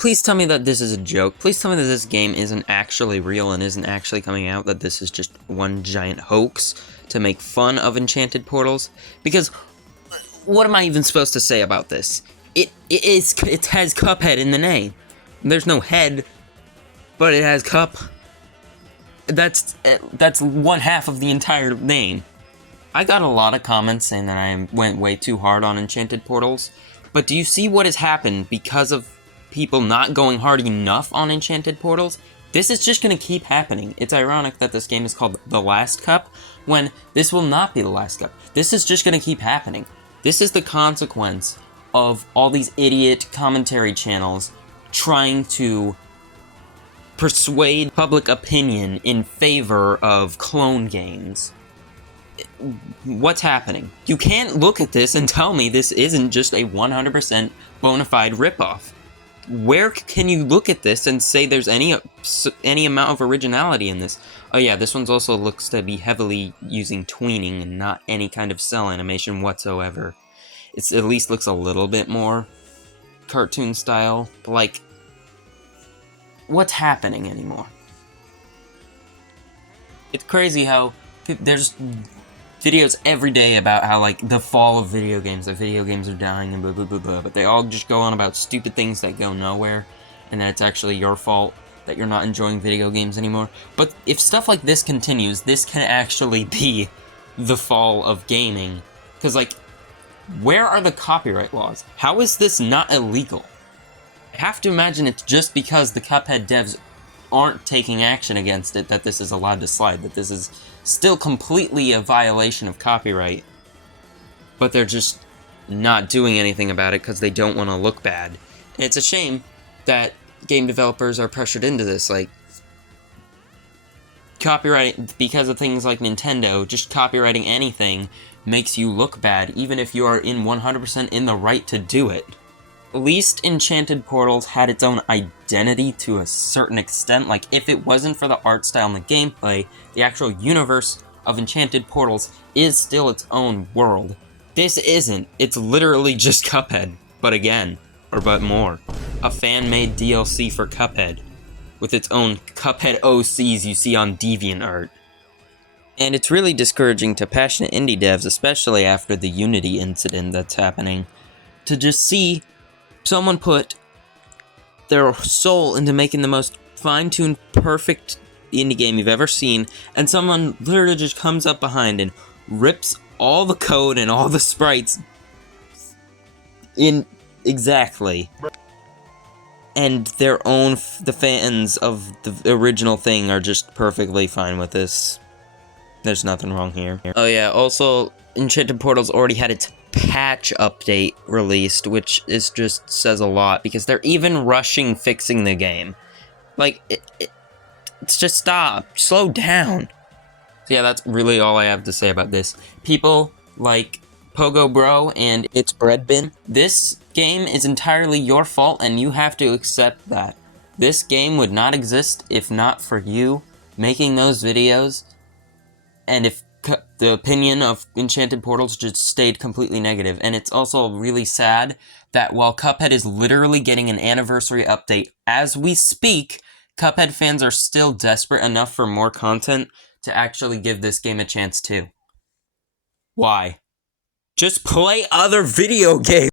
Please tell me that this is a joke. Please tell me that this game isn't actually real and isn't actually coming out, that this is just one giant hoax to make fun of Enchanted Portals. Because what am I even supposed to say about this? It has Cuphead in the name. There's no head, but it has cup. That's one half of the entire name. I got a lot of comments saying that I went way too hard on Enchanted Portals, but do you see what has happened because of people not going hard enough on Enchanted Portals? This is just going to keep happening. It's ironic that this game is called The Last Cup, when this will not be The Last Cup. This is just going to keep happening. This is the consequence of all these idiot commentary channels trying to persuade public opinion in favor of clone games. What's happening? You can't look at this and tell me this isn't just a 100% bona fide ripoff. Where can you look at this and say there's any amount of originality in this? Oh yeah, this one's also looks to be heavily using tweening and not any kind of cell animation whatsoever. It at least looks a little bit more cartoon style. Like, what's happening anymore? It's crazy how there's videos every day about how, like, the fall of video games, that video games are dying and blah blah blah blah, but they all just go on about stupid things that go nowhere, and that it's actually your fault that you're not enjoying video games anymore. But if stuff like this continues, this can actually be the fall of gaming. Because, like, where are the copyright laws? How is this not illegal? I have to imagine it's just because the Cuphead devs aren't taking action against it that this is allowed to slide, that this is still completely a violation of copyright, but they're just not doing anything about it because they don't want to look bad. And it's a shame that game developers are pressured into this, like, copyright, because of things like Nintendo, just copywriting anything makes you look bad, even if you are in 100% in the right to do it. At least Enchanted Portals had its own identity to a certain extent. Like, if it wasn't for the art style and the gameplay, the actual universe of Enchanted Portals is still its own world. This isn't. It's literally just Cuphead, but again, or but more. A fan-made DLC for Cuphead, with its own Cuphead OCs you see on DeviantArt. And it's really discouraging to passionate indie devs, especially after the Unity incident that's happening, to just see someone put their soul into making the most fine-tuned, perfect indie game you've ever seen, and someone literally just comes up behind and rips all the code and all the sprites in exactly. And the fans of the original thing are just perfectly fine with this. There's nothing wrong here. Oh yeah, also, Enchanted Portals already had its patch update released, which is just says a lot, because they're even rushing fixing the game. Like, it's just stop, slow down. So yeah, that's really all I have to say about this. People like Pogo Bro and It's Bread Bin, this game is entirely your fault, and you have to accept that. This game would not exist if not for you making those videos, and if the opinion of Enchanted Portals just stayed completely negative. And it's also really sad that while Cuphead is literally getting an anniversary update as we speak, Cuphead fans are still desperate enough for more content to actually give this game a chance too. Why? Just play other video games!